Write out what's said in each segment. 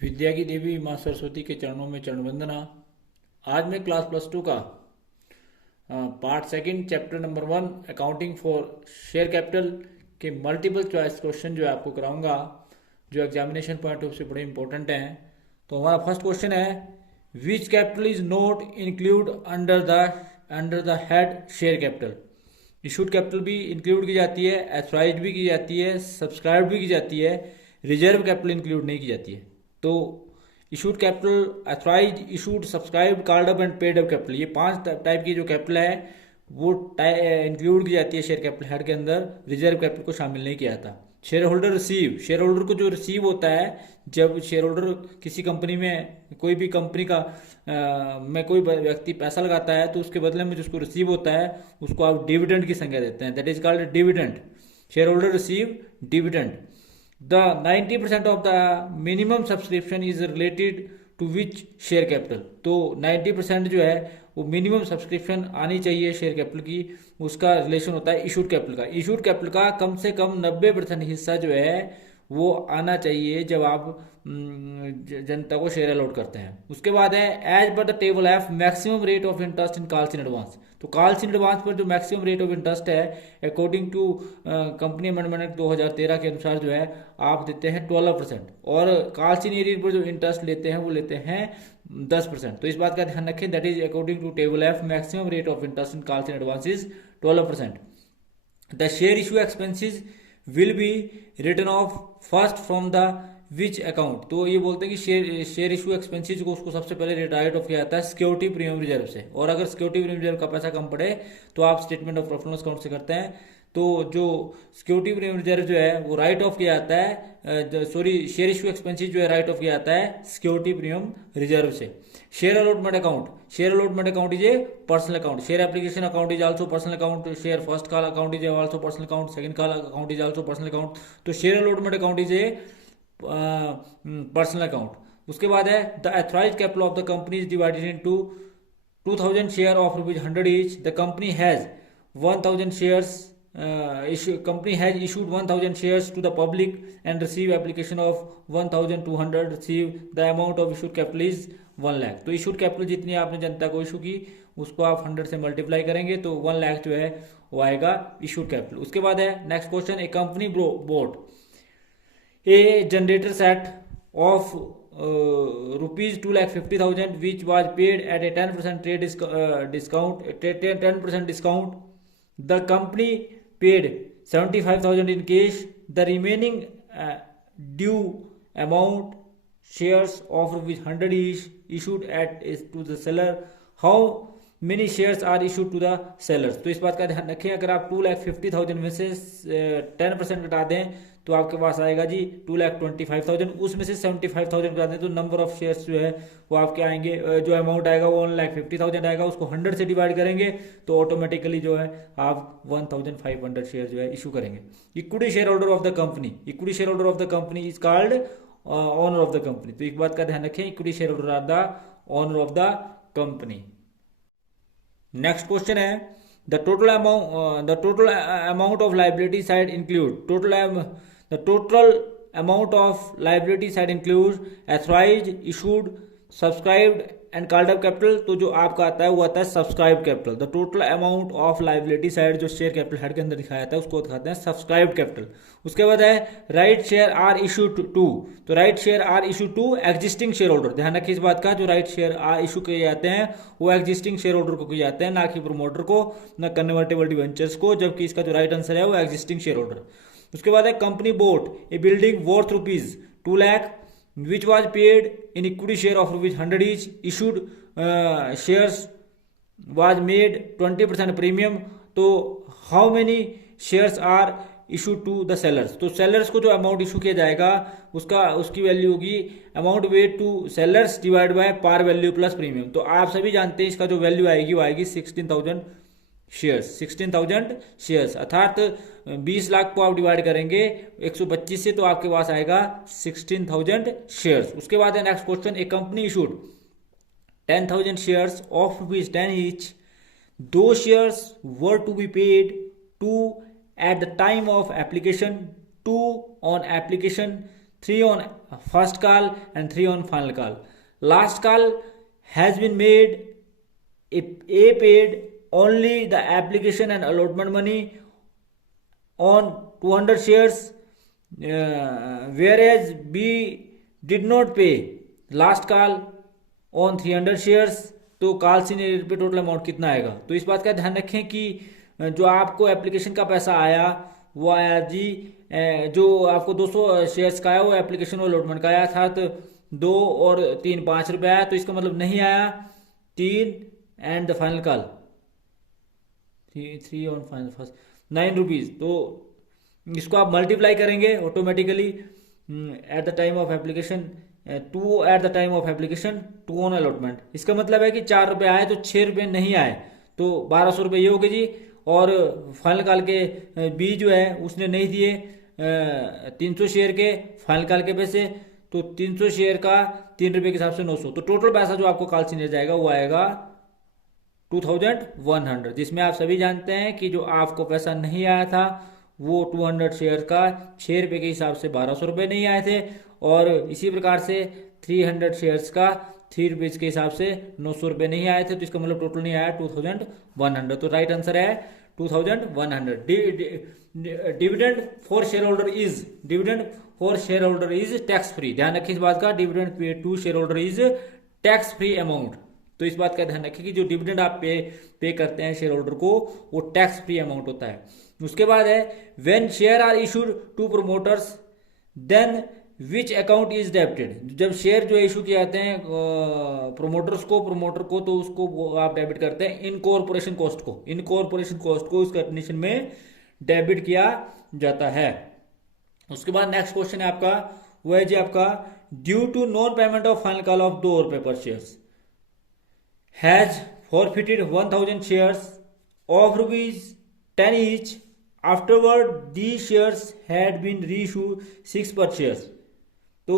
विद्या की देवी माँ सरस्वती के चरणों में चरण वंदना। आज मैं क्लास +2 का part second chapter number 1 accounting for share capital के मल्टीपल चॉइस क्वेश्चन जो है आपको कराऊंगा, जो एग्जामिनेशन पॉइंट ऑफ से बड़े इंपॉर्टेंट हैं। तो हमारा फर्स्ट क्वेश्चन है, which capital is not include under the head share capital. Issued capital भी इंक्लूड की जाती है, एथराइज भी की जाती है, सब्सक्राइब भी की जाती है, रिजर्व कैपिटल इंक्लूड नहीं की जाती है। तो issued capital, authorise, issued, subscribe, called up and paid up capital, ये 5 टाइप की जो कैपिटल है वो इंक्लूड की जाती है शेयर कैपिटल हेड के अंदर। रिजर्व कैपिटल को शामिल नहीं किया जाता। Share holder receive, share holder को जो रिसीव होता है जब शेयर होल्डर किसी कंपनी में, कोई भी कंपनी का में कोई व्यक्ति पैसा लगाता है तो उसके बदले में जिसको रिसीव होता है उसको आप डिविडेंड की संज्ञा देते हैं, that is called dividend. Share holder receive dividend. The 90% of the minimum subscription is related to which share capital। तो 90% जो है वो मिनिमम सब्सक्रिप्शन आनी चाहिए शेयर कैपिटल की, उसका रिलेशन होता है इशूड कैपिटल का। इशूड कैपिटल का कम से कम 90% हिस्सा जो है वो आना चाहिए जब आप जनता को शेयर अलॉट करते हैं। उसके बाद है, as per the table F maximum rate of interest in calls in advance. तो कॉल्स इन एडवांस पर जो मैक्सिमम रेट ऑफ इंटरेस्ट है according to company amendment act 2013 के अनुसार जो है आप देते हैं 12%, और कॉल्स इन एरियर पर जो इंटरेस्ट लेते हैं वो लेते हैं 10%। तो इस बात का ध्यान रखें, that is according to table F maximum rate of interest in calls in advance is 12%। The share issue expenses will be written off first from the which account. तो ये बोलते हैं कि शेयर इशू एक्सपेंसेस को उसको सबसे पहले right of किया जाता है सिक्योरिटी प्रीमियम रिजर्व से, और अगर सिक्योरिटी प्रीमियम रिजर्व का पैसा कम पड़े तो आप statement of profit loss account से करते हैं। तो जो सिक्योरिटी प्रीमियम रिजर्व जो है वो राइट ऑफ किया जाता है, शेयर इशू एक्सपेंसेस जो है राइट ऑफ किया जाता है सिक्योरिटी प्रीमियम रिजर्व से। Share allotment account, share allotment account is a personal account. Share application account is also personal account. Share first call account is also personal account. Second call account is also personal account. तो share allotment account is a personal account. उसके बाद है, the authorise capital of the company is divided into 2000 share of ₹100 each. The company has 1000 shares company has issued 1000 shares to the public and receive application of 1200 receive the amount of issued capital is 1 lakh. तो issued capital जितनी आपने जनता को issue की उसको आप 100 से multiply करेंगे तो 1 लाख जो है वो आएगा issued capital। उसके बाद है next question, a company bought a generator set of rupees 2,50,000 which was paid at a 10% discount, 10% discount। The company paid 75,000 in cash. The remaining due amount shares of ₹100 each issued to the seller. How many shares are issued to the sellers? तो इस बात का ध्यान रखें, अगर आप 2,50,000 में से 10% घटा दें तो आपके पास आएगा जी 2,25,000। उसमें से 75,000 घटा दें तो नंबर ऑफ शेयर्स जो है वो आपके आएंगे, जो अमाउंट आएगा वो 1,50,000 आएगा। उसको 100 से डिवाइड करेंगे तो ऑटोमेटिकली जो है आप 1,500 शेयर जो है इशू करेंगे। Equity share holder of the company, equity share holder of the company is called owner of the company. तो एक बात का ध्यान रखें, equity share holder are the owner of the company. Next question है, the total amount of liability side include, the total amount of liability side includes authorized, issued, subscribed and called up capital। तो जो आपका आता है वो आता है subscribe capital. The total amount of liability side जो शेयर कैपिटल हेड के अंदर दिखाया जाता है उसको दिखाते हैं सब्सक्राइब कैपिटल। उसके बाद है, right share are issue to. तो right share are issue to existing share holder. ध्यान रखिए इस बात का, जो राइट शेयर आर इशू किए जाते हैं वो एग्जिस्टिंग शेयर होल्डर को किए जाते हैं, ना कि प्रोमोटर को, ना कन्वर्टेबल डिवेंचर्स को, जबकि इसका जो राइट आंसर है वो एग्जिस्टिंग शेयर होल्डर। उसके बाद है, company bought a building worth ₹2 lakh which was paid in equity share of ₹100 each. Issued shares was made 20% premium. तो how many shares are issue to the sellers. तो sellers को जो amount issue किया जाएगा उसकी वैल्यू होगी amount wait to sellers divide by par value plus premium. तो आप सभी जानते हैं इसका जो वैल्यू आएगी वो आएगी 16,000 शेयर्स, 16,000 शेयर्स, अर्थात 20 लाख को आप डिवाइड करेंगे 125 से तो आपके पास आएगा 16,000 शेयर्स। उसके बाद है next question, a company issued 10,000 shares of ₹10 each. दो shares were to be paid to at the time of application, 2 on application, 3 on first call and 3 on final call. Last call has been made. A paid only the application and allotment money on 200 shares, whereas B did not pay last call on 300 shares. तो call senior पे total amount कितना आएगा? तो इस बात का ध्यान रखें कि जो आपको एप्लीकेशन का पैसा आया वो आया जी, जो आपको 200 शेयर्स का आया वो एप्लीकेशन और अलॉटमेंट का आया था, तो 2 और 3 5 रुपये आया, तो इसका मतलब नहीं आया 3 and the final call 3 on final first 9 rupees. तो इसको आप मल्टीप्लाई करेंगे automatically eight the time of application 2 eight the time of application 2 on allotment. इसका मतलब है कि 4 रुपये आए तो 6 रुपये नहीं आए, तो 1200 रुपये ये हो गए जी। और फाइनल कॉल के बी जो है उसने नहीं दिए 300 शेयर के फाइनल कॉल के पैसे, तो 300 शेयर का 3 रुपये के हिसाब से 900, तो टोटल पैसा जो आपको कॉल सीनियर जाएगा वो आएगा 2100, जिसमें आप सभी जानते हैं कि जो आपको पैसा नहीं आया था वो 200 शेयर का 6 रुपये के हिसाब से 1200 रुपये नहीं आए थे, और इसी प्रकार से 300 शेयर्स का 3 रुपीज़ के हिसाब से 900 रुपये नहीं आए थे, तो इसका मतलब टोटल नहीं आया 2100। तो राइट आंसर है 2100। Dividend for share holder is tax free. ध्यान रखिए इस बात का, dividend pay to share holder is tax free amount. तो इस बात का ध्यान रखिए कि जो डिविडेंड आप पे करते हैं शेयर होल्डर को वो टैक्स फ्री अमाउंट होता है। उसके बाद है when share are issued to promoters then which account is debited. जब शेयर जो इशू किए जाते हैं प्रोमोटर को तो उसको आप डेबिट करते हैं इनकॉर्पोरेशन कॉस्ट को इस कंडीशन में डेबिट किया जाता है। उसके बाद नेक्स्ट क्वेश्चन है आपका, वो है जी आपका due to non payment of final call of 2 रुपये per shares has forfeited 1000 shares of ₹10 each. Afterward, these shares had been reissued 6 per shares. तो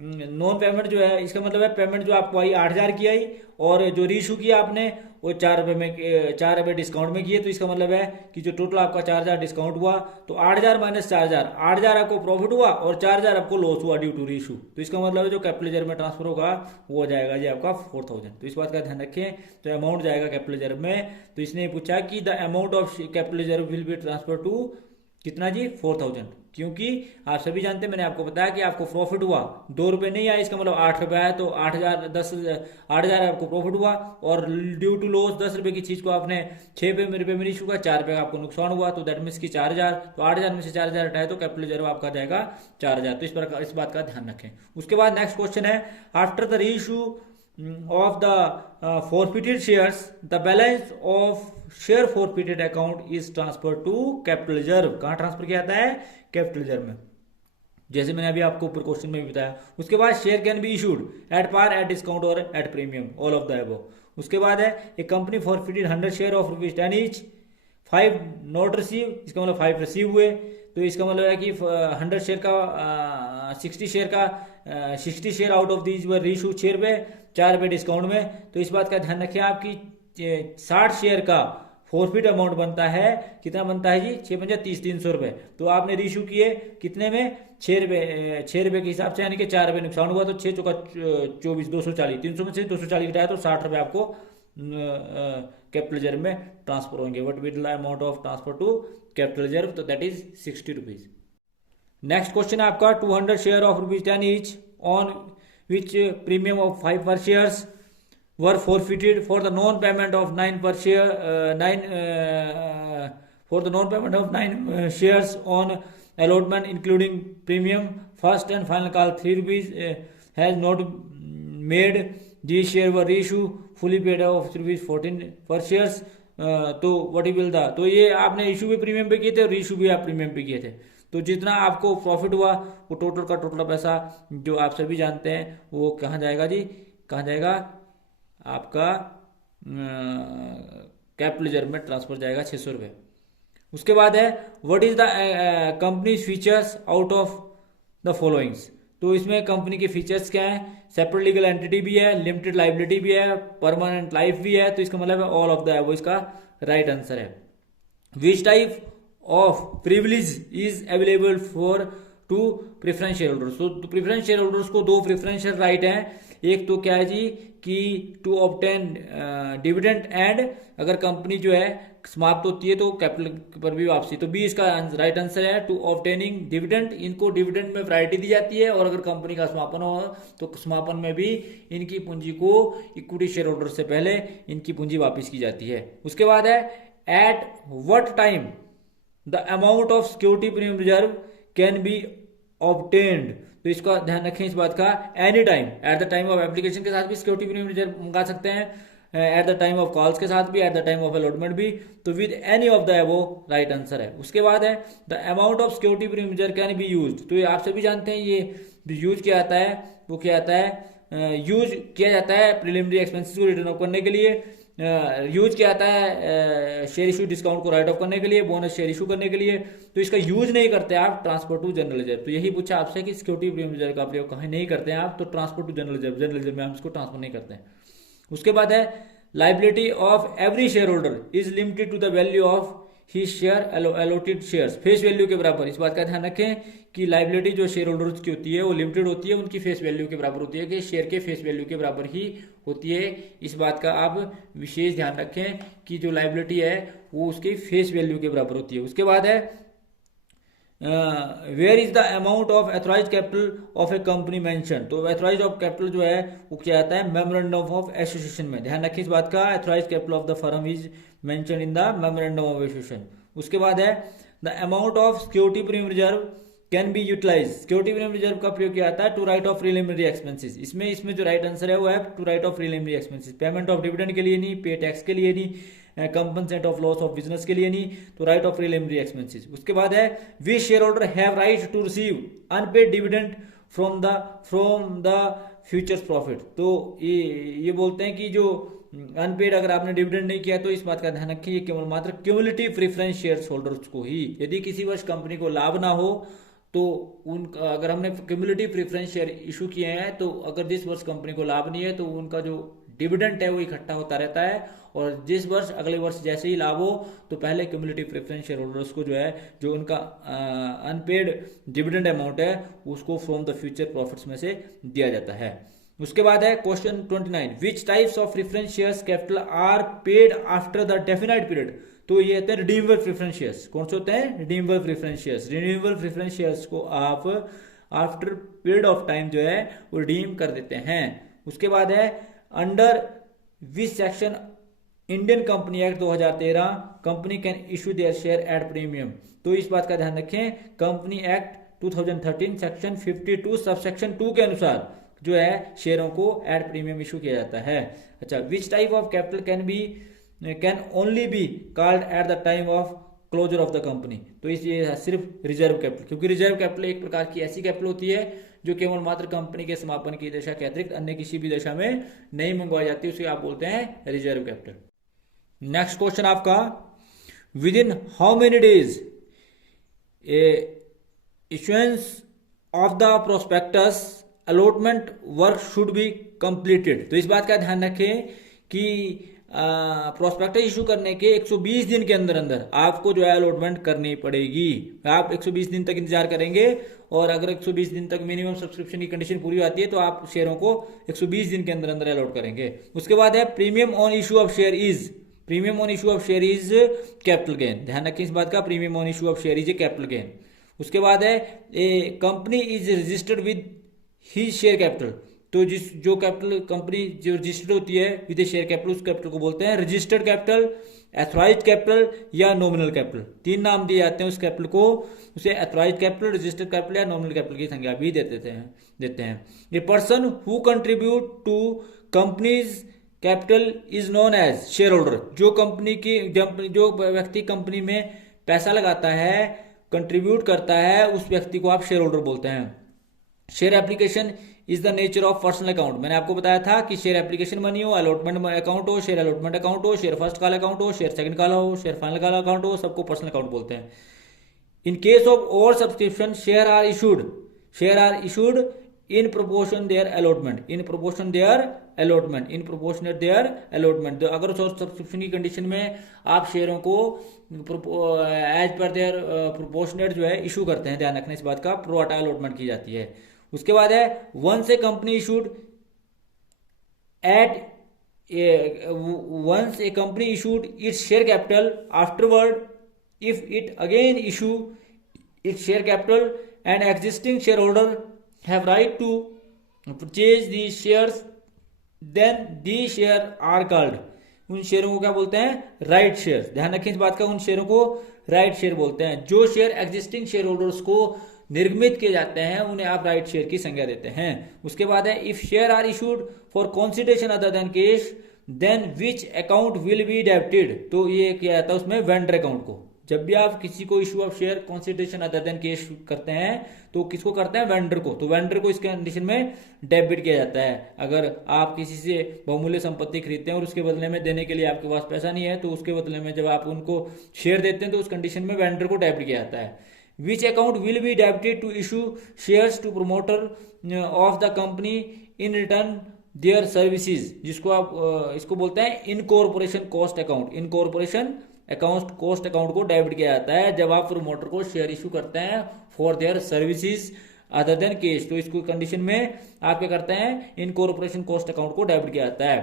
नॉन पेमेंट जो है इसका मतलब है पेमेंट जो आपको आई 8000 की आई और जो रीइशू किया आपने वो 4 रुपये डिस्काउंट में किए, तो इसका मतलब है कि जो टोटल आपका 4000 डिस्काउंट हुआ तो 8000 माइनस 4000, 8000 आपको प्रॉफिट हुआ और 4000 आपको लॉस हुआ ड्यू टू रीइशू। तो इसका मतलब है जो कैपिटल रिजर्व में ट्रांसफर होगा वो हो जाएगा जी आपका 4000। तो इस बात का ध्यान रखें, तो अमाउंट जाएगा कैपिटल रिजर्व में। तो इसने पूछा कि the amount of capital reserve will be transfer to कितना जी 4000, क्योंकि आप सभी जानते हैं मैंने आपको बताया कि आपको प्रॉफिट हुआ 2 रुपये नहीं आया, इसका मतलब 8 रुपये आया, तो 8000 आपको प्रॉफिट हुआ और ड्यू टू लॉस 10 रुपये की चीज को आपने 6 रुपये में इशू का 4 रुपये का आपको नुकसान हुआ, तो दैट मीन्स की 4000, तो 8000 में से 4000 हटाए तो कैपिटल रिजर्व आपका जाएगा 4000। तो इस बात का ध्यान रखें। उसके बाद नेक्स्ट क्वेश्चन है after the reissue of the forfeited shares the balance of share forfeited account is transferred to capital reserve। कहाँ ट्रांसफर किया जाता है? कैपिटल रिजर्व में, जैसे मैंने अभी आपको ऊपर क्वेश्चन में भी बताया। उसके बाद share can be issued at par, at discount और at premium, all of the above. उसके बाद है a company forfeited 100 share of ₹10 each, 5 not receive, इसका मतलब 5 रिसीव हुए, तो इसका मतलब है कि 100 शेयर का 60 share out of these were reissue 6 रुपये, 4 रुपये डिस्काउंट में। तो इस बात का ध्यान रखें आपकी 60 शेयर का फॉरफिट अमाउंट बनता है, कितना बनता है जी 6 × 30 300 रुपये। तो आपने रीइशू किए कितने में 6 रुपये के हिसाब से, यानी कि 4 रुपये नुकसान हुआ, तो 6 × 4 = 24, 240, 300 में से 240 घटाया तो 60 रुपये आपको कैपिटल रिजर्व में ट्रांसफर होंगे। What will the amount of transfer to capital reserve, तो that is 60 rupees. Next question है आपका 200 share of ₹10 each on which premium of 5 per shares were forfeited for the non-payment of 9 per share, 9 shares on allotment including premium, first and final call 3 rupees has not made. These shares were reissued fully paid of ₹14 per shares. तो what will the, तो ये आपने issue भी premium पे किए थे और reissue भी आप प्रीमियम पे किए थे, तो जितना आपको प्रॉफिट हुआ वो टोटल का टोटल पैसा जो आप सभी जानते हैं वो कहाँ जाएगा जी, कहाँ जाएगा आपका कैपिटल रिजर्व में ट्रांसफर जाएगा 600 रुपये। उसके बाद है what is the company features out of the followings. तो इसमें कंपनी के फीचर्स क्या है, सेपरेट लीगल एंटिटी भी है, लिमिटेड लाइबिलिटी भी है, परमानेंट लाइफ भी है, तो इसका मतलब है ऑल ऑफ द है, वो इसका राइट आंसर है। Which type of privilege is available for to preference share holders. तो प्रेफरेंस शेयर होल्डर्स को दो प्रेफरेंशियल राइट हैं, एक तो क्या है जी कि टू ऑब्टेन डिविडेंड एंड अगर कंपनी जो है समाप्त होती है तो कैपिटल पर भी वापसी। तो बी इसका राइट आंसर है टू ऑब्टेनिंग डिविडेंड। इनको डिविडेंड में प्रायोरिटी दी जाती है और अगर कंपनी का समापन हो तो समापन में भी इनकी पूंजी को इक्विटी शेयर होल्डर से पहले इनकी पूंजी वापस की जाती है। उसके बाद है at what time the amount of security premium reserve can B obtained. तो इसका ध्यान रखें इस बात का, any time, eight the time of application के साथ भी सिक्योरिटी प्रीमियम रिजर्व मंगा सकते हैं, eight the time of calls के साथ भी, eight the time of allotment भी। तो with any of the above right answer है। उसके बाद है the amount of security premium reserve can be used. तो ये आप सभी जानते हैं ये यूज किया आता है, वो क्या आता है, यूज किया जाता है प्रिलिमिनरी एक्सपेंसेस को रिटर्न ऑफ करने के लिए, यूज किया जाता है शेयर इशू डिस्काउंट को राइट ऑफ करने के लिए, बोनस शेयर इशू करने के लिए। तो इसका यूज नहीं करते आप ट्रांसफर टू जनरल रिजर्व। तो यही पूछा आपसे कि सिक्योरिटी प्रीमियम रिजर्व का प्रयोग कहीं नहीं करते हैं आप, तो transfer to general reserve, general reserve में हम इसको ट्रांसफर नहीं करते हैं। उसके बाद है liability of every share holder is limited to the value of he share allotted shares, face value के बराबर। इस बात का ध्यान रखें कि लाइबिलिटी जो शेयर होल्डर्स की होती है वो लिमिटेड होती है, उनकी फेस वैल्यू के बराबर होती है, कि शेयर के फेस वैल्यू के बराबर ही होती है। इस बात का आप विशेष ध्यान रखें कि जो लाइबिलिटी है वो उसकी फेस वैल्यू के बराबर होती है। उसके बाद है where is the amount of authorise capital of a company mention. तो एथोराइज ऑफ कैपिटल जो है वो क्या आता है मेमोरेंडम ऑफ एसोसिएशन में। ध्यान रखिए इस बात का, authorise capital of the firm is mention in the memorandum of association. उसके बाद है the amount of security premium reserve can be utilise. Security premium reserve का प्रयोग किया जाता है to write off preliminary expenses. इसमें जो राइट आंसर है वो है to write off preliminary expenses, payment of dividend के लिए नहीं, पे टैक्स के लिए नहीं, compensate of loss of business के लिए नहीं, तो राइट ऑफ प्रिलिमिनरी एक्सपेंसेस। उसके बाद है we share holder have right to receive unpaid dividend from the futures profit. तो ये बोलते हैं कि जो अनपेड अगर आपने डिविडेंड नहीं किया तो इस बात का ध्यान रखिए केवल मात्र क्यूमुलेटिव प्रेफरेंस शेयर होल्डर्स को ही, यदि किसी वर्ष कंपनी को लाभ ना हो तो उनका अगर हमने क्यूमुलेटिव प्रेफरेंस शेयर इशू किए हैं तो अगर जिस वर्ष कंपनी को लाभ नहीं है तो उनका जो डिविडेंड है वो इकट्ठा होता रहता है, और जिस वर्ष अगले वर्ष जैसे ही लाभ हो तो पहले क्यूमुलेटिव प्रेफरेंस शेयर होल्डर्स को जो है जो उनका अनपेड डिविडेंड अमाउंट है उसको फ्रॉम द फ्यूचर प्रॉफिट्स में से दिया जाता है। उसके बाद है question 29, which types of preference shares capital R paid after the definite period. तो ये होते हैं रिडीमेबल प्रेफरेंस शेयर्स। कौन से होते हैं? Redeemable preference shares. Redeemable preference shares को आप आफ्टर पीरियड ऑफ टाइम जो है वो रिडीम कर देते हैं। उसके बाद है under which section Indian company act 2013 company can issue their share at premium. तो इस बात का ध्यान रखें, कंपनी एक्ट 2013 सेक्शन 52 सबसेक्शन 2 के अनुसार जो है शेयरों को एट प्रीमियम इशू किया जाता है। अच्छा, which type of capital can only be called at the time of closure of the company. तो इसलिए सिर्फ रिजर्व कैपिटल, क्योंकि रिजर्व कैपिटल एक प्रकार की ऐसी कैपिटल होती है जो केवल मात्र कंपनी के समापन की दशा के अतिरिक्त अन्य किसी भी दशा में नहीं मंगवाई जाती, उसे आप बोलते हैं रिजर्व कैपिटल। नेक्स्ट क्वेश्चन आपका, with in how many days issuance of the prospectus allotment work should be completed. तो इस बात का ध्यान रखें कि प्रोस्पेक्टस इशू करने के 120 दिन के अंदर अंदर आपको जो है अलॉटमेंट करनी पड़ेगी। आप 120 दिन तक इंतजार करेंगे और अगर 120 दिन तक मिनिमम सब्सक्रिप्शन की कंडीशन पूरी आती है तो आप शेयरों को 120 दिन के अंदर अंदर अलॉट करेंगे। उसके बाद है premium on issue of share is, premium on issue of share is capital gain. ध्यान रखें इस बात का, premium on issue of share is a capital gain. उसके बाद है a company is registered with ही शेयर कैपिटल। तो जो कैपिटल कंपनी जो रजिस्टर्ड होती है विद शेयर कैपिटल, उस कैपिटल को बोलते हैं रजिस्टर्ड कैपिटल, एथोराइज्ड कैपिटल या नॉमिनल कैपिटल। 3 नाम दिए जाते हैं उस कैपिटल को, उसे एथोराइज्ड कैपिटल, रजिस्टर्ड कैपिटल या नॉमिनल कैपिटल की संज्ञा भी देते हैं। A person who contribute to company's capital is known as share holder. जो व्यक्ति कंपनी में पैसा लगाता है, कंट्रीब्यूट करता है, उस व्यक्ति को आप शेयर होल्डर बोलते हैं। Share application is the nature of personal account. मैंने आपको बताया था कि शेयर एप्लीकेशन मनी हो, अलॉटमेंट अकाउंट हो, शेयर अलॉटमेंट अकाउंट हो, शेयर फर्स्ट कॉल अकाउंट हो, शेयर सेकंड कॉल हो, शेयर फाइनल कॉल अकाउंट हो, सबको पर्सनल अकाउंट बोलते हैं। In case of over subscription share are issued in proportion their allotment, in proportion their allotment, in proportionate their allotment. अगर subscription की condition में आप शेयरों को एज पर देयर प्रोपोर्शनेट जो है इशू करते हैं, ध्यान रखना इस बात का, प्रो राटा अलॉटमेंट की जाती है। उसके बाद है once a company issued at once a company issued its share capital, afterward if it again issue its share capital and existing shareholder have right to purchase these shares, then these share are called, उन शेयरों को क्या बोलते हैं, right share. ध्यान रखें इस बात का, उन शेयरों को राइट शेयर बोलते हैं। जो शेयर एग्जिस्टिंग शेयर होल्डर्स को निर्गमित किए जाते हैं उन्हें आप राइट शेयर की संज्ञा देते हैं। उसके बाद है if share are issued for consideration other than cash then which account will be debited. तो ये किया जाता है उसमें वेंडर अकाउंट को। जब भी आप किसी को issue of share consideration other than cash करते हैं तो किसको करते हैं, वेंडर को। तो वेंडर को इस कंडीशन में डेबिट किया जाता है। अगर आप किसी से बहुमूल्य संपत्ति खरीदते हैं और उसके बदले में देने के लिए आपके पास पैसा नहीं है तो उसके बदले में जब आप उनको शेयर देते हैं तो उस कंडीशन में वेंडर को डेबिट किया जाता है। Which account will be debited to issue shares to promoter of the company in return their services, जिसको आप इसको बोलते हैं incorporation cost account. Incorporation account cost account को डेबिट किया जाता है जब आप प्रमोटर को शेयर इशू करते हैं for their services other than cash. तो इसको कंडीशन में आप क्या करते हैं, इनकॉर्पोरेशन कॉस्ट अकाउंट को डेबिट किया जाता है।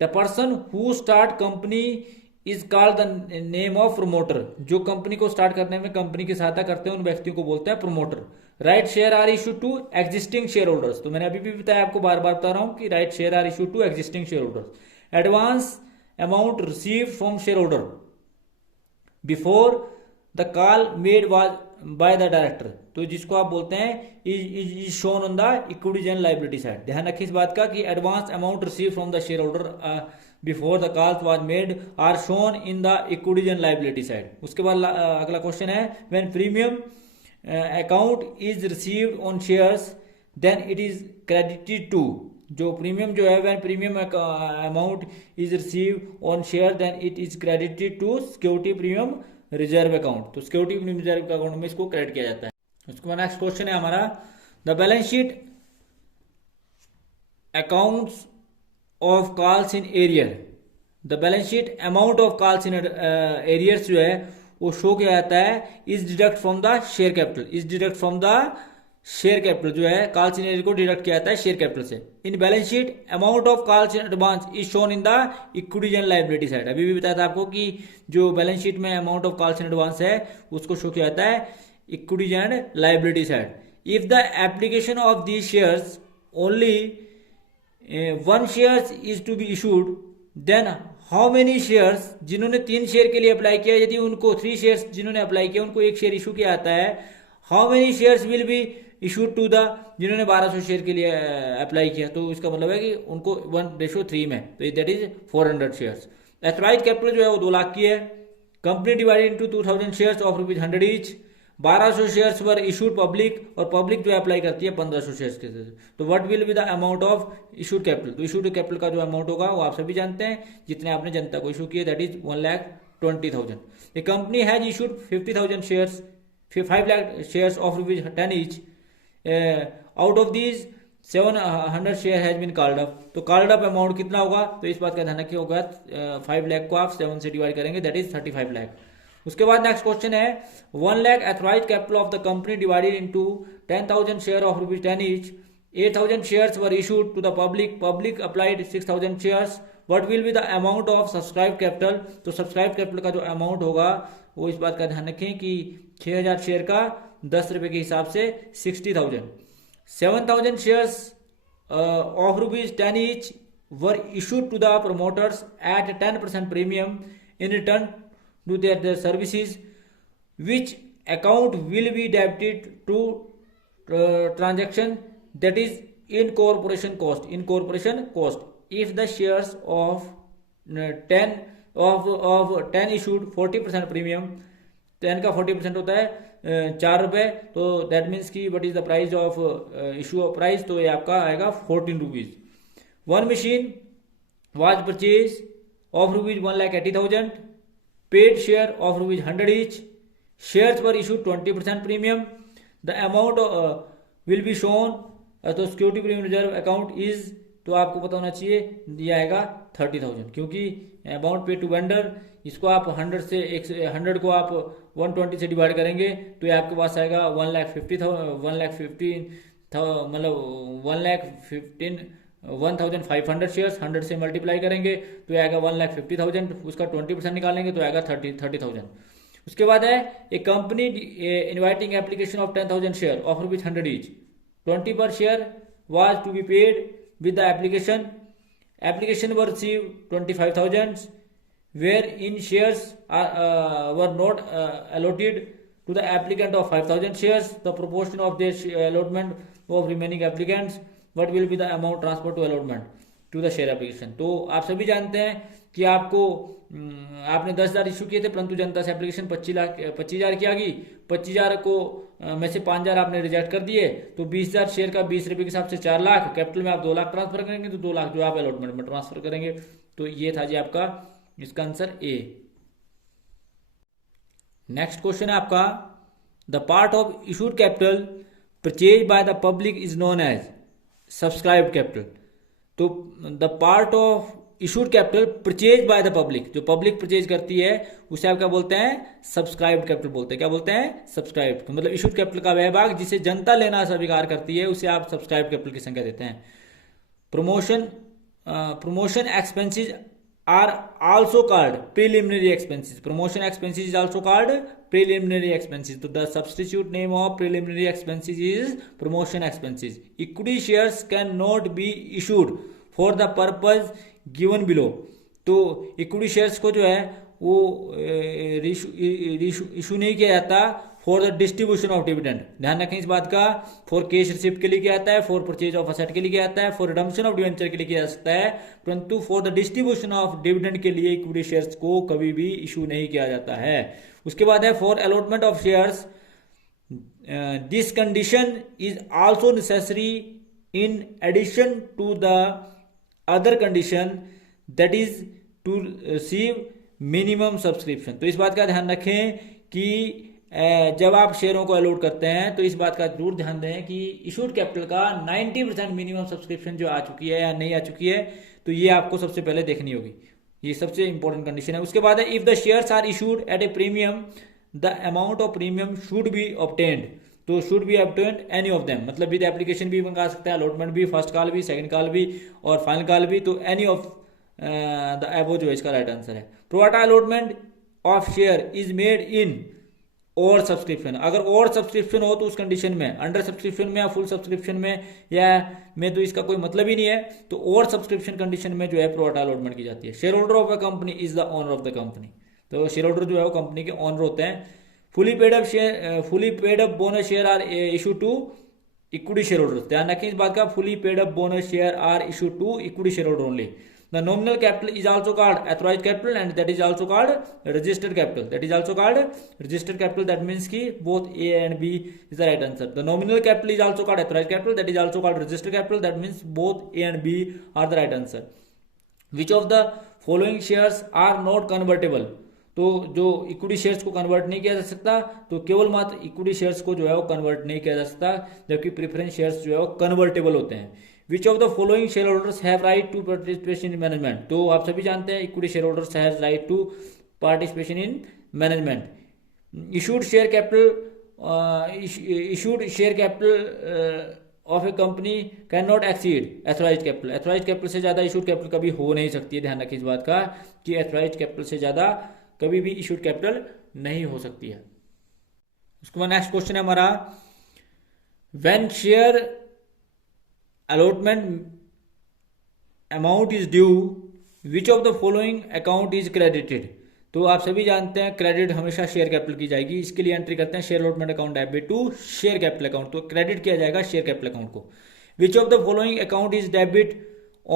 The person who start company is called the name of promoter. जो कंपनी को स्टार्ट करने में कंपनी की सहायता करते हैं उन व्यक्तियों को बोलते हैं promoter. Right share are issue to existing share holders. तो मैंने अभी भी बताया, आपको बार बार बता रहा हूं कि right share are issue to existing share holders. Advance amount receive from share holder before the call made by the director. तो जिसको आप बोलते हैं is shown on the equities and liability side. ध्यान रखिए इस बात का कि advance amount receive from the share holder before the call was made are shown in the equities and liability side. उसके बाद अगला क्वेश्चन है when premium account is received on shares then it is credited to. जो premium जो है when premium amount is received on share then it is credited to security premium reserve account. तो security premium reserve account में इसको credit किया जाता है। उसके बाद नेक्स्ट क्वेश्चन है हमारा the balance sheet accounts of calls in arrear. The balance sheet amount of calls in arrears जो है वो शो किया जाता है is deduct from the share capital. Is deduct from the share capital जो है कॉल्स इन एरियर को deduct किया जाता है शेयर कैपिटल से। In balance sheet amount of calls in advance is shown in the equities and liability side. अभी भी बताया था आपको कि जो बैलेंस शीट में amount of calls in advance है उसको शो किया जाता है equities and liability side. If the application of these shares only one shares is to be issued then how many shares. जिन्होंने 3 शेयर के लिए अप्लाई किया, यदि उनको 3 शेयर्स जिन्होंने अप्लाई किया उनको 1 शेयर इशू किया जाता है। How many shares will be issued to the, जिन्होंने 1200 शेयर के लिए अप्लाई किया तो इसका मतलब है कि उनको 1:3 में, तो दैट इज 400 शेयर्स। एथराइज कैपिटल जो है वो 2 लाख की है। Company divided into 2000 shares of ₹100 each. 1200 shares were issued public और पब्लिक जो अप्लाई करती है 1500 शेयर्स के। तो what will be the amount of issued capital. तो इशूड कैपिटल का जो अमाउंट होगा वो आप सभी जानते हैं, जितने आपने जनता को इशू किए that is 1,20,000। The company has issued 50,000 shares 5 lakh shares of ₹10 each. Out of these 700 share has been called up. तो कॉल्ड अप अमाउंट कितना होगा, तो इस बात का ध्यान रखिए होगा 5 लाख को आप 7 से डिवाइड करेंगे दैट इज 35 लाख। उसके बाद नेक्स्ट क्वेश्चन है 1 lakh authorise capital of the company divided into 10,000 share of ₹10 each. 8,000 shares were issued to the public. Public applied 6,000 shares. What will be the amount of subscribe capital. तो subscribe capital का जो amount होगा वो इस बात का ध्यान रखें कि 6,000 शेयर का 10 रुपए के हिसाब से 60,000। 7,000 shares of ₹10 each were issued to the promoters at 10% premium in return to their services, which account will be debited to transaction that is incorporation cost. Incorporation cost. If the shares of 10 issued 40% premium, 10 का 40% होता है 4 रुपए, तो that means की what is the price of issue of price, तो ये आपका आएगा 14 rupees. 1 machine was purchased of ₹1,80,000, paid share of ₹100 each. Shares were issued 20% premium. The amount will be shown तो security premium reserve account is, तो आपको पता होना चाहिए ये आएगा 30,000, क्योंकि अमाउंट पे टू वेंडर, इसको आप 100 से 100 को आप 120 से डिवाइड करेंगे तो ये आपके पास आएगा 1,50,000 मतलब 1,15,500 शेयर्स, 100 से मल्टीप्लाई करेंगे तो ये आएगा 1,50,000, उसका 20% निकालेंगे तो आएगा 30,000। उसके बाद है a company inviting application of 10,000 share offer with 100 each, 20 per share was to be paid with the application were received 25,000 where in shares were not allotted to the applicant of 5,000 shares, the proportion of their allotment of remaining applicants, what will be the amount transferred to allotment to the share application। तो आप सभी जानते हैं कि आपने 10,000 issue किए थे, परंतु जनता से एप्लीकेशन 25,000 की आ गई, 25,000 को में से 5,000 आपने रिजेक्ट कर दिए, तो 20,000 शेयर का 20 रुपये के हिसाब से 4 लाख, कैपिटल में आप 2 लाख ट्रांसफर करेंगे, तो 2 लाख जो आप अलॉटमेंट में ट्रांसफर करेंगे। तो ये था जी आपका इसका आंसर ए। नेक्स्ट क्वेश्चन है आपका, the part of issued capital purchase by the public is known as subscribed capital. तो the part of issued capital purchase by the public, जो पब्लिक परचेज करती है उसे आप क्या बोलते हैं, सब्सक्राइब्ड कैपिटल बोलते हैं। क्या बोलते हैं, सब्सक्राइब्ड। तो मतलब इशूड कैपिटल का वह भाग जिसे जनता लेना स्वीकार करती है उसे आप सब्सक्राइब्ड कैपिटल की संख्या देते हैं। Promotion expenses are also called preliminary expenses. Promotion expenses is also called preliminary expenses. तो the substitute name of preliminary expenses is promotion expenses. Equity shares can not be issued for the purpose given below. तो equity shares को जो है वो issue नहीं किया जाता for the distribution of dividend. ध्यान रखें इस बात का, फॉर कैश रिसिप्ट के लिए किया जाता है, फॉर परचेज ऑफ असेट के लिए किया जाता है, फॉर रिडम्पशन ऑफ डिवेंचर के लिए किया जा सकता है, परंतु for the distribution of dividend के लिए इक्विटी शेयर्स को कभी भी इशू नहीं किया जाता है। उसके बाद है for allotment of shares, this condition is also necessary in addition to the other condition that is to receive minimum subscription. तो इस बात का ध्यान रखें कि जब आप शेयरों को अलॉट करते हैं तो इस बात का जरूर ध्यान दें कि इशूड कैपिटल का 90% मिनिमम सब्सक्रिप्शन जो आ चुकी है या नहीं आ चुकी है, तो ये आपको सबसे पहले देखनी होगी। ये सबसे इंपॉर्टेंट कंडीशन है। उसके बाद है if the shares are issued at a premium the amount of premium should be obtained. तो should be obtained any of them, मतलब विद एप्लीकेशन भी मंगा सकते हैं, अलॉटमेंट भी, फर्स्ट कॉल भी, सेकंड कॉल भी और फाइनल कॉल भी। तो एनी ऑफ द एबो जो इसका राइट आंसर है। Pro rata allotment of share is made in over subscription. अगर और सब्सक्रिप्शन हो तो उस कंडीशन में, अंडर सब्सक्रिप्शन में या फुल सब्सक्रिप्शन में तो इसका कोई मतलब ही नहीं है। तो और सब्सक्रिप्शन कंडीशन में जो है प्रोवाटा अलॉटमेंट की जाती है। Share holder of a company is the owner of the company. तो शेयर होल्डर जो है वो कंपनी के ओनर होते हैं। Fully paid up bonus share are issue to equity share holder. ध्यान रखें इस बात का, fully paid up bonus share are issue to equity share holder only. The nominal capital is also called authorized capital and that is also called registered capital. That is also called registered capital. That means कि both A and B is the right answer. The nominal capital is also called authorized capital. That is also called registered capital. That means both A and B are the right answer. Which of the following shares are not convertible? तो जो equity shares को convert नहीं किया जा सकता, तो केवल मात्र इक्विटी शेयर्स को जो है वो कन्वर्ट नहीं किया जा सकता, जबकि प्रेफरेंस शेयर्स जो है वो कन्वर्टेबल होते हैं। Which of the following share holders have right to participation in management. तो आप सभी जानते हैं equity share holders have right to participation in management. Issued share capital of a company can not exceed authorised capital. Authorised capital से ज्यादा issued capital कभी हो नहीं सकती है। ध्यान रखिए इस बात का कि एथोराइज्ड कैपिटल से ज्यादा कभी भी इशूड कैपिटल नहीं हो सकती है। उसके बाद नेक्स्ट क्वेश्चन है हमारा, when share allotment amount is due which of the following account is credited। तो आप सभी जानते हैं क्रेडिट हमेशा शेयर कैपिटल की जाएगी। इसके लिए एंट्री करते हैं share allotment account debit to share capital account. तो क्रेडिट किया जाएगा शेयर कैपिटल अकाउंट को। Which of the following account is debit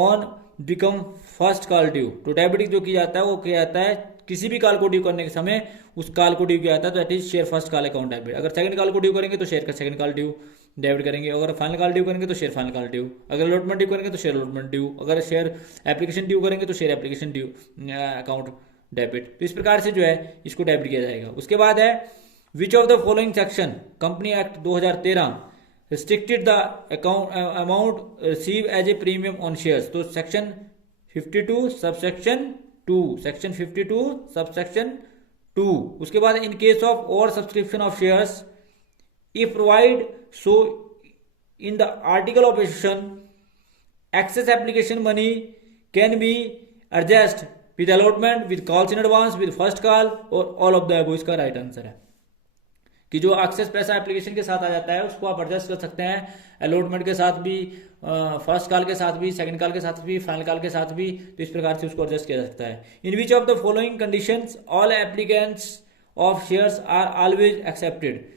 on become first call due. तो डेबिट जो किया जाता है वो किया जाता है किसी भी कॉल को ड्यू करने के समय उस कॉल को ड्यू किया जाता है, तो that is share first call account debit. अगर सेकंड कॉल को ड्यू करेंगे तो शेयर का सेकंड कॉल ड्यू डेबिट करेंगे, अगर फाइनल कॉल ड्यू करेंगे तो शेयर फाइनल कॉल ड्यू, अगर अलॉटमेंट ड्यू करेंगे तो शेयर अलॉटमेंट ड्यू, अगर शेयर एप्लीकेशन ड्यू करेंगे तो share application due account debit. तो इस प्रकार से जो है इसको डेबिट किया जाएगा। उसके बाद है विच of the following section company act 2013 restricted the account amount received as a premium on shares. तो सेक्शन 52 सबसेक्शन 2, सेक्शन 52 सबसेक्शन 2. उसके बाद इन case of over subscription of shares if provide so in the article of association, excess application money can be adjusted with allotment, with calls in advance, with first call और all of the above. इसका right answer है कि जो access पैसा application के साथ आ जाता है उसको आप एडजस्ट कर सकते हैं अलॉटमेंट के साथ भी, फर्स्ट कॉल के साथ भी, सेकंड कॉल के साथ भी, फाइनल कॉल के साथ भी. तो इस प्रकार से उसको एडजस्ट किया जा सकता है. In which of the following conditions all applicants of shares are always accepted.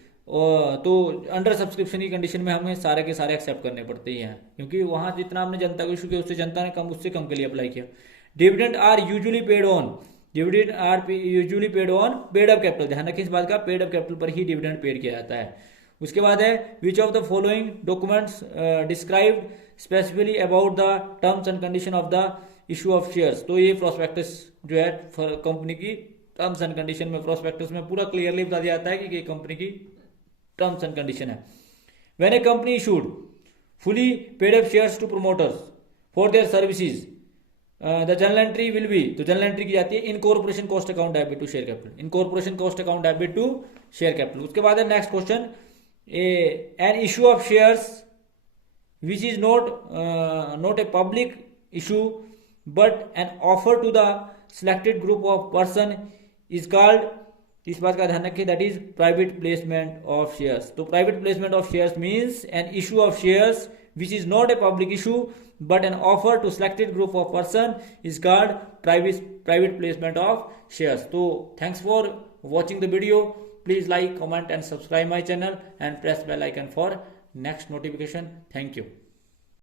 तो अंडर सब्सक्रिप्शन की कंडीशन में हमें सारे के सारे एक्सेप्ट करने पड़ते ही हैं क्योंकि वहां जितना हमने जनता को इशू किया उससे जनता ने उससे कम के लिए अप्लाई किया. Dividend are usually paid on, dividend are usually paid on paid up capital. ध्यान रखें इस बात का, पेड अप कैपिटल पर ही डिविडेंड पेड किया जाता है. उसके बाद है विच of the following documents describe specifically about the terms and condition of the issue of shares. तो ये प्रोस्पेक्टस जो है कंपनी की टर्म्स एंड कंडीशन में, प्रोस्पेक्टस में पूरा क्लियरली बता दिया जाता है कि ये कंपनी की टर्म्स एंड कंडीशन है. When a company issued fully paid up shares to promoters for their services the general entry will be. तो जनरल एंट्री की जाती है incorporation cost account debit to share capital, incorporation cost account debit to share capital. उसके बाद है next question, an issue of shares which is not a public issue but an offer to the selected group of person is called. इस बात का ध्यान रखिए, that is private placement of shares. तो private placement of shares means an issue of shares which is not a public issue but an offer to selected group of person is called private placement of shares. So thanks for watching the video. Please like, comment and subscribe my channel and press bell icon for next notification. Thank you.